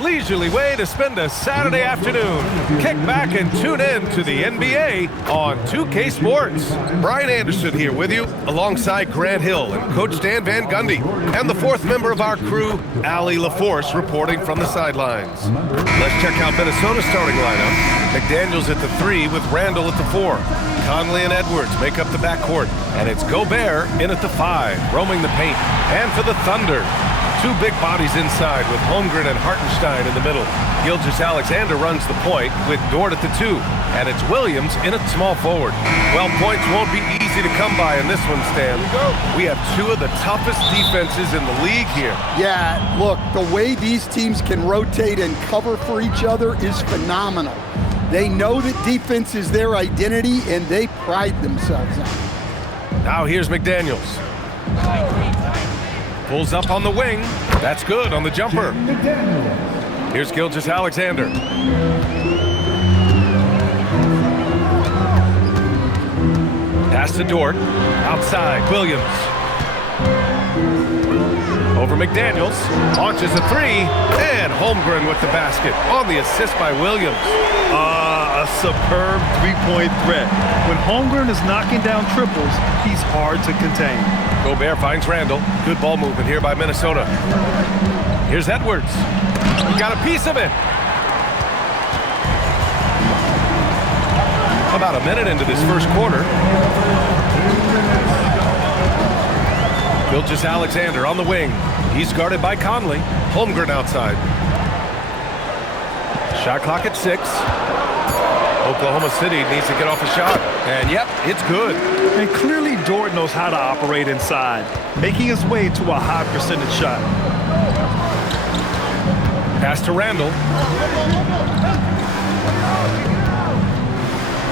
leisurely way to spend a Saturday afternoon. Kick back and tune in to the NBA on 2K Sports. Brian Anderson here with you, alongside Grant Hill and Coach Dan Van Gundy, and the fourth member of our crew, Allie LaForce, reporting from the sidelines. Let's check out Minnesota's starting lineup. McDaniels at the 3 with Randall at the 4. Conley and Edwards make up the backcourt, and it's Gobert in at the 5, roaming the paint. And for the Thunder, two big bodies inside with Holmgren and Hartenstein in the middle. Gilgeous-Alexander runs the point with Dort at the 2, and it's Williams in at small forward. Well, points won't be easy to come by in this one, Stan. We have two of the toughest defenses in the league here. Yeah, look, the way these teams can rotate and cover for each other is phenomenal. They know that defense is their identity, and they pride themselves on it. Now here's McDaniels. Pulls up on the wing. That's good on the jumper. Here's Gilgeous-Alexander. Pass to Dort. Outside, Williams. Over McDaniels. Launches a 3. And Holmgren with the basket on the assist by Williams. A superb three-point threat. When Holmgren is knocking down triples, he's hard to contain. Gobert finds Randall. Good ball movement here by Minnesota. Here's Edwards. He got a piece of it. About a minute into this first quarter. Gilgeous-Alexander on the wing. He's guarded by Conley. Holmgren outside. Shot clock at 6. Oklahoma City needs to get off a shot. And yep, it's good. And clearly Dort knows how to operate inside, making his way to a high percentage shot. Pass to Randall.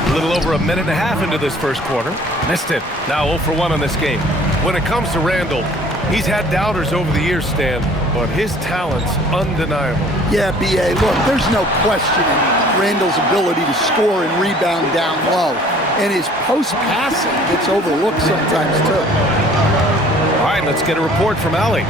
A little over a minute and a half into this first quarter. Missed it. Now 0 for 1 on this game. When it comes to Randall, he's had doubters over the years, Stan, but his talent's undeniable. Yeah, B.A., look, there's no questioning Randall's ability to score and rebound down low. And his post-passing gets overlooked sometimes, too. All right, let's get a report from Allie.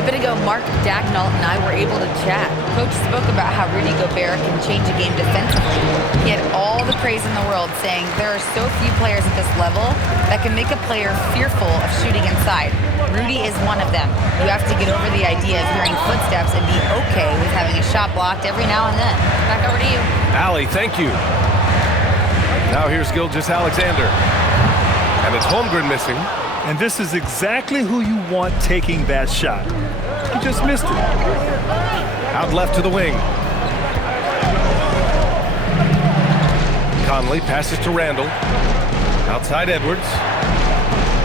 A bit ago, Mark Dacknault and I were able to chat. Coach spoke about how Rudy Gobert can change a game defensively. He had all the praise in the world, saying there are so few players at this level that can make a player fearful of shooting inside. Rudy is one of them. You have to get over the idea of hearing footsteps and be okay with having a shot blocked every now and then. Back over to you. Allie, thank you. Now here's Gilgeous-Alexander. And it's Holmgren missing. And this is exactly who you want taking that shot. He just missed it. Out left to the wing. Conley passes to Randall. Outside Edwards.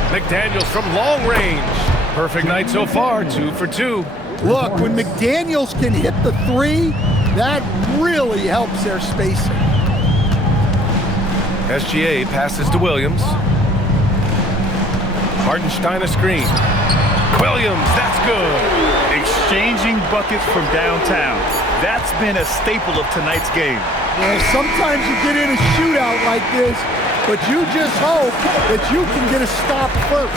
McDaniels from long range. Perfect night so far, 2 for 2. Look, when McDaniels can hit the 3, that really helps their spacing. SGA passes to Williams. Hartenstein a screen. Williams, that's good. Exchanging buckets from downtown. That's been a staple of tonight's game. Well, sometimes you get in a shootout like this, but you just hope that you can get a stop first.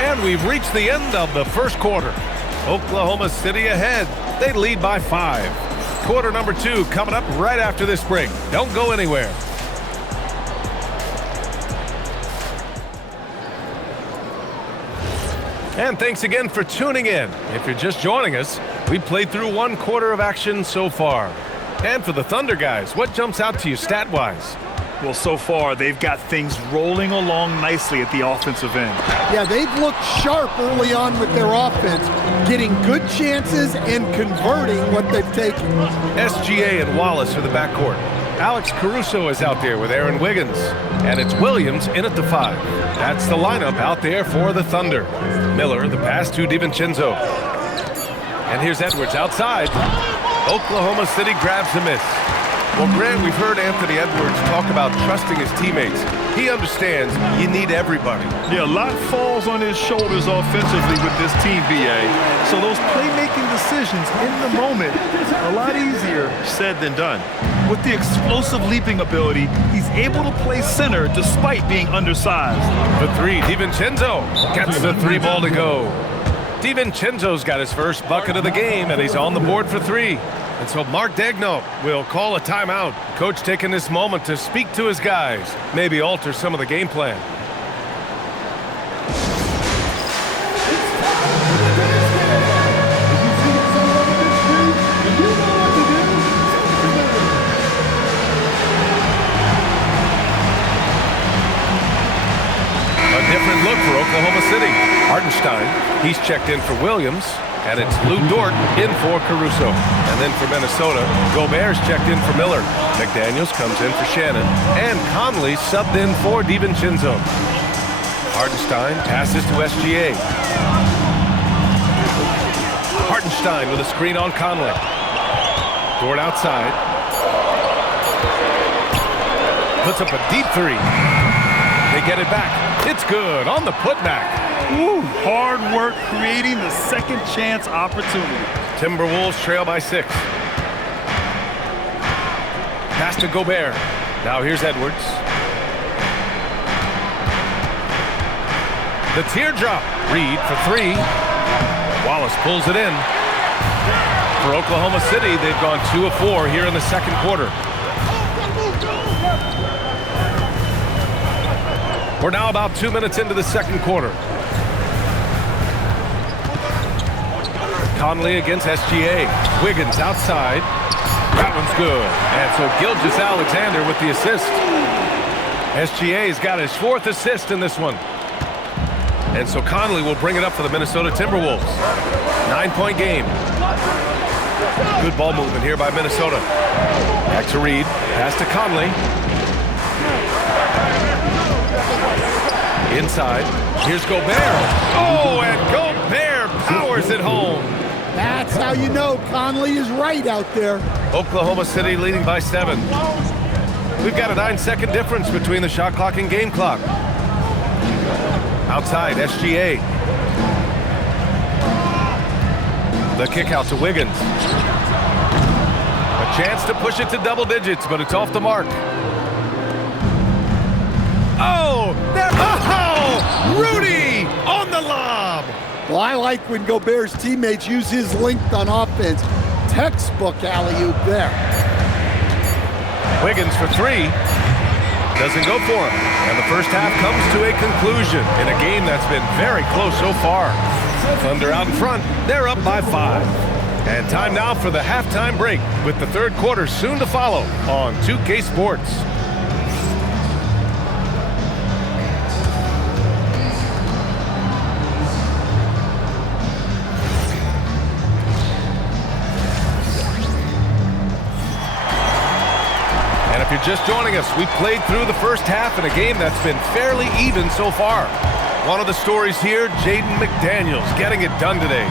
And we've reached the end of the first quarter. Oklahoma City ahead. They lead by 5. Quarter number 2 coming up right after this break. Don't go anywhere. And thanks again for tuning in. If you're just joining us, we played through 1 quarter of action so far. And for the Thunder guys, what jumps out to you stat-wise? Well, so far, they've got things rolling along nicely at the offensive end. Yeah, they've looked sharp early on with their offense, getting good chances and converting what they've taken. SGA and Wallace are the backcourt. Alex Caruso is out there with Aaron Wiggins. And it's Williams in at the 5. That's the lineup out there for the Thunder. Miller, the pass to DiVincenzo. And here's Edwards outside. Oklahoma City grabs the miss. Well, Grant, we've heard Anthony Edwards talk about trusting his teammates. He understands you need everybody. Yeah, a lot falls on his shoulders offensively with this team, BA. So those playmaking decisions in the moment, a lot easier said than done. With the explosive leaping ability, he's able to play center despite being undersized. The 3, DiVincenzo gets the 3 ball to go. DiVincenzo's got his first bucket of the game, and he's on the board for 3. And so Mark Daigneault will call a timeout. Coach taking this moment to speak to his guys, maybe alter some of the game plan. Different look for Oklahoma City. Hartenstein, he's checked in for Williams, and it's Lou Dort in for Caruso. And then for Minnesota, Gobert's checked in for Miller. McDaniels comes in for Shannon, and Conley subbed in for DiVincenzo. Hartenstein passes to SGA. Hartenstein with a screen on Conley. Dort outside. Puts up a deep three. They get it back. It's good on the putback. Woo, hard work creating the second chance opportunity. Timberwolves trail by 6. Pass to Gobert. Now here's Edwards. The teardrop. Reed for 3. Wallace pulls it in. For Oklahoma City, they've gone 2 of 4 here in the second quarter. We're now about 2 minutes into the second quarter. Conley against SGA. Wiggins outside. That one's good. And so Gilgeous-Alexander with the assist. SGA's got his 4th assist in this one. And so Conley will bring it up for the Minnesota Timberwolves. 9-point game. Good ball movement here by Minnesota. Back to Reed. Pass to Conley. Inside. Here's Gobert. Oh, and Gobert powers it home. That's how you know Conley is right out there. Oklahoma City leading by 7. We've got a 9-second difference between the shot clock and game clock. Outside, SGA. The kick out to Wiggins. A chance to push it to double digits, but it's off the mark. Oh, Rudy on the lob. Well, I like when Gobert's teammates use his length on offense. Textbook alley-oop there. Wiggins for 3. Doesn't go for him. And the first half comes to a conclusion in a game that's been very close so far. Thunder out in front. They're up by 5. And time now for the halftime break with the third quarter soon to follow on 2K Sports. If you're just joining us, we played through the first half in a game that's been fairly even so far. One of the stories here, Jaden McDaniels getting it done today.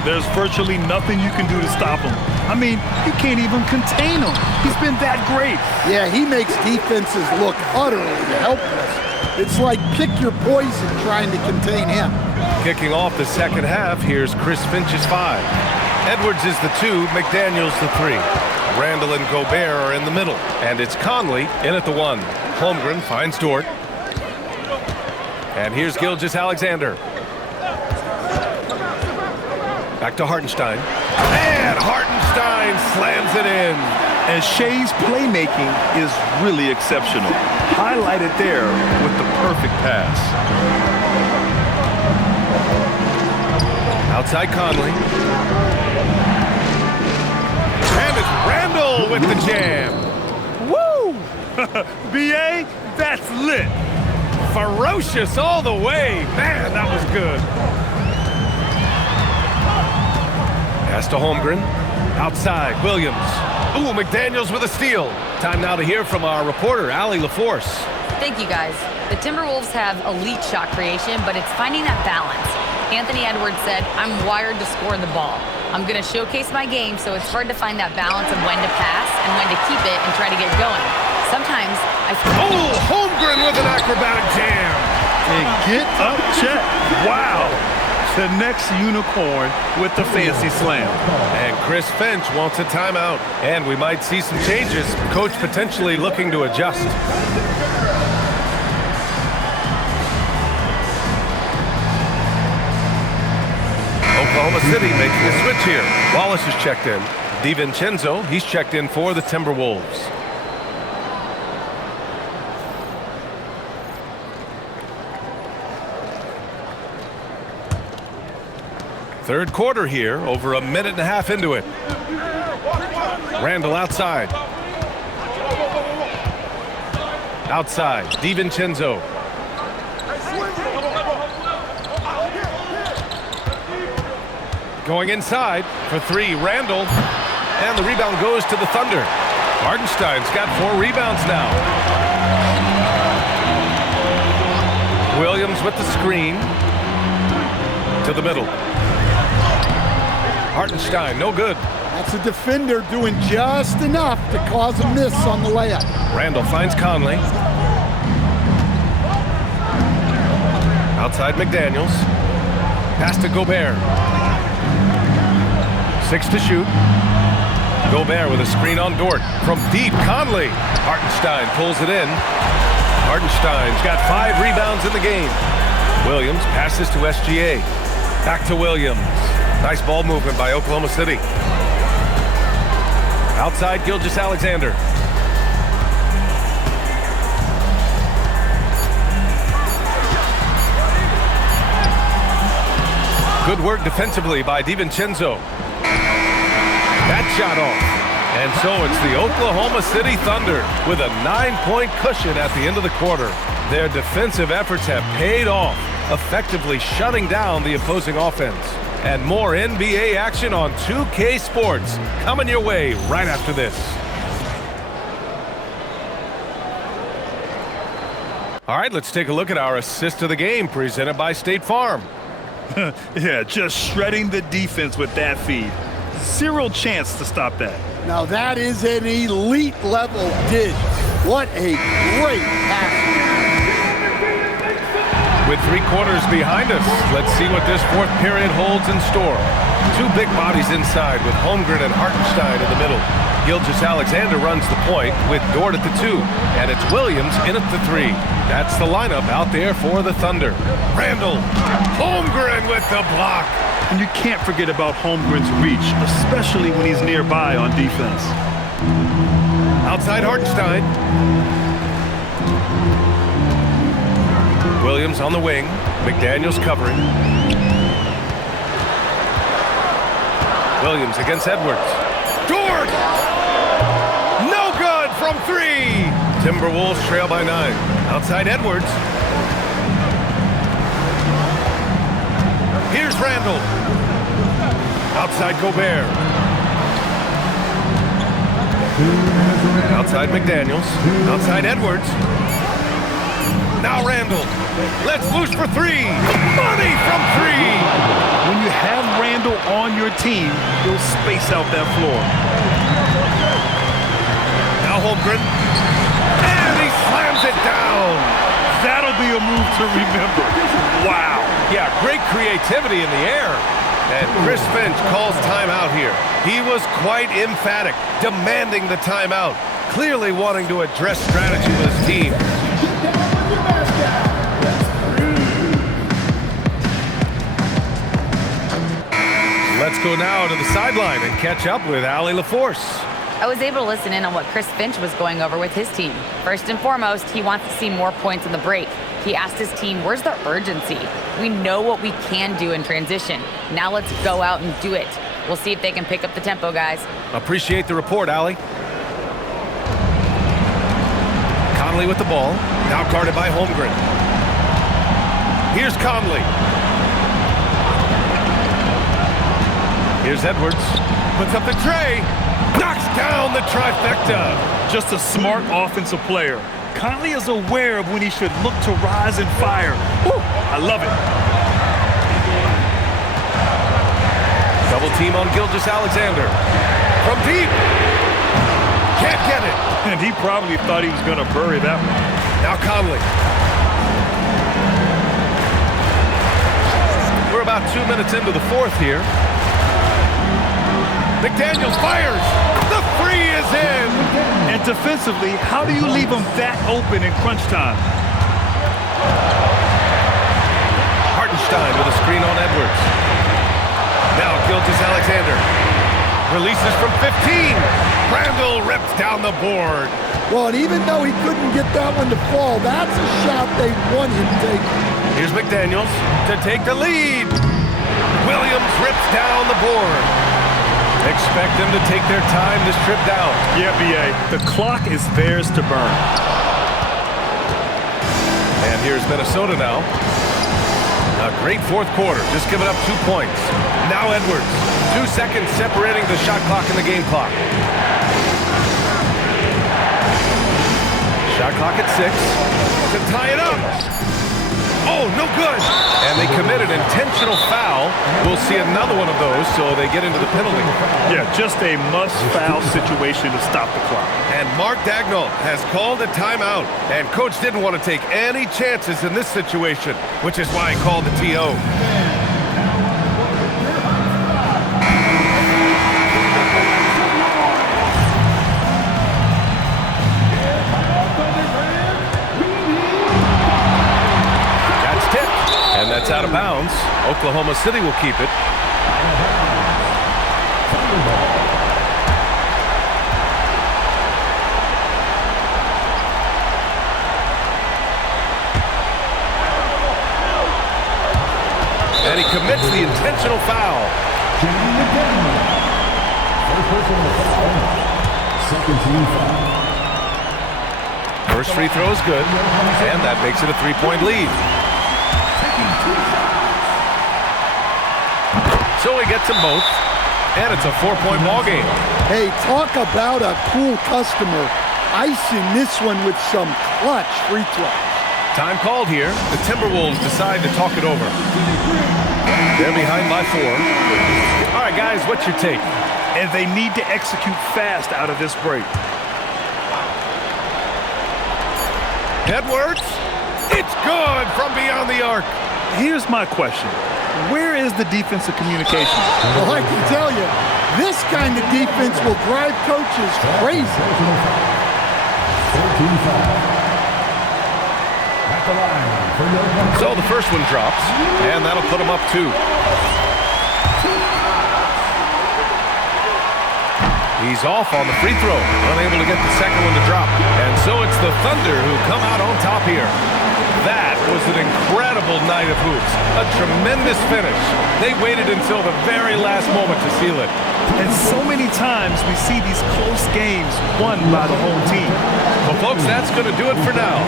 There's virtually nothing you can do to stop him. I mean, you can't even contain him. He's been that great. Yeah, he makes defenses look utterly helpless. It's like pick your poison trying to contain him. Kicking off the second half, here's Chris Finch's 5. Edwards is the 2, McDaniels the 3. Randall and Gobert are in the middle, and it's Conley in at the 1. Holmgren finds Dort. And here's Gilgeous-Alexander. Back to Hartenstein. And Hartenstein slams it in. And Shea's playmaking is really exceptional. Highlighted there with the perfect pass. Outside Conley. And it's Randall with the jam. Woo! B.A., that's lit. Ferocious all the way. Man, that was good. Pass to Holmgren. Outside, Williams. Ooh, McDaniels with a steal. Time now to hear from our reporter, Allie LaForce. Thank you, guys. The Timberwolves have elite shot creation, but it's finding that balance. Anthony Edwards said, "I'm wired to score the ball. I'm going to showcase my game, so it's hard to find that balance of when to pass and when to keep it and try to get going. Sometimes I feel..." Oh, Holmgren with an acrobatic jam. And get up, check. Wow. The next unicorn with the fancy slam. And Chris Finch wants a timeout. And we might see some changes. Coach potentially looking to adjust. Oklahoma City making a switch here. Wallace is checked in. DiVincenzo, he's checked in for the Timberwolves. Third quarter here, over a minute and a half into it. Randall outside. Outside, DiVincenzo. Going inside for three, Randall. And the rebound goes to the Thunder. Hartenstein's got 4 rebounds now. Williams with the screen. To the middle. Hartenstein, no good. That's a defender doing just enough to cause a miss on the layup. Randall finds Conley. Outside McDaniels. Pass to Gobert. 6 to shoot. Gobert with a screen on Dort. From deep, Conley. Hartenstein pulls it in. Hartenstein's got 5 rebounds in the game. Williams passes to SGA. Back to Williams. Nice ball movement by Oklahoma City. Outside, Gilgeous-Alexander. Good work defensively by DiVincenzo. That shot off. And so it's the Oklahoma City Thunder with a 9-point cushion at the end of the quarter. Their defensive efforts have paid off, effectively shutting down the opposing offense. And more NBA action on 2K Sports coming your way right after this. All right, let's take a look at our assist of the game presented by State Farm. Yeah, just shredding the defense with that feed. Zero chance to stop that. Now that is an elite level dish. What a great pass. With 3 quarters behind us, let's see what this 4th period holds in store. 2 big bodies inside with Holmgren and Hartenstein in the middle. Gilgeous-Alexander runs the point with Dort at the 2, and it's Williams in at the 3. That's the lineup out there for the Thunder. Randall, Holmgren with the block. And you can't forget about Holmgren's reach, especially when he's nearby on defense. Outside Hartenstein. Williams on the wing. McDaniels covering. Williams against Edwards. Dort! No good from 3! Timberwolves trail by 9. Outside Edwards. Here's Randall. Outside Gobert. Outside McDaniels. Outside Edwards. Now Randall. Let's loose for 3. Money from 3. When you have Randall on your team, he'll space out that floor. Now Holmgren. And he slams it down. That'll be a move to remember. Wow. Yeah, great creativity in the air. And Chris Finch calls timeout here. He was quite emphatic, demanding the timeout, clearly wanting to address strategy with his team. Let's go now to the sideline and catch up with Allie LaForce. I was able to listen in on what Chris Finch was going over with his team. First and foremost, he wants to see more points in the break. He asked his team, where's the urgency? We know what we can do in transition. Now let's go out and do it. We'll see if they can pick up the tempo, guys. Appreciate the report, Allie. Conley with the ball, now guarded by Holmgren. Here's Conley. Here's Edwards. Puts up the tray. Knocks down the trifecta. Just a smart offensive player. Conley is aware of when he should look to rise and fire. Woo, I love it. Double team on Gilgeous-Alexander. From deep. Can't get it. And he probably thought he was going to bury that one. Now Conley. We're about 2 minutes into the 4th here. McDaniels fires. The 3 is in. And defensively, how do you leave him that open in crunch time? Hartenstein with a screen on Edwards. Now Gilgeous-Alexander. Releases from 15. Randall rips down the board. Well, and even though he couldn't get that one to fall, that's a shot they want him taking. Here's McDaniels to take the lead. Williams rips down the board. Expect them to take their time this trip down. Yeah, B.A., the clock is theirs to burn. And here's Minnesota now. A great fourth quarter, just giving up 2 points. Now Edwards, 2 seconds separating the shot clock and the game clock. Shot clock at 6 to tie it up. Oh, no good. And they committed intentional foul. We'll see another one of those, so they get into the penalty. Yeah, just a must-foul situation to stop the clock. And Mark Dagnall has called a timeout. And coach didn't want to take any chances in this situation, which is why he called the TO. And that's out of bounds. Oklahoma City will keep it. And he commits the intentional foul. First free throw is good, and that makes it a 3-point lead. So he gets them both, and it's a 4-point ball game. Hey, talk about a cool customer. Icing this one with some clutch free throws. Time called here. The Timberwolves decide to talk it over. They're behind by 4. All right, guys, what's your take? And they need to execute fast out of this break. Edwards, it's good from beyond the arc. Here's my question. Where is the defensive communication? Well, I can tell you, this kind of defense will drive coaches crazy. So the first one drops, and that'll put them up 2. He's off on the free throw, unable to get the second one to drop. And so it's the Thunder who come out on top here. That was an incredible night of hoops. A tremendous finish. They waited until the very last moment to seal it. And so many times we see these close games won by the home team. Well, folks, that's going to do it for now.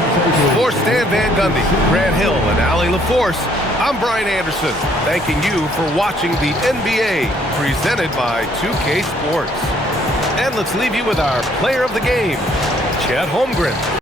For Stan Van Gundy, Grant Hill, and Allie LaForce, I'm Brian Anderson, thanking you for watching the NBA presented by 2K Sports. And let's leave you with our player of the game, Chet Holmgren.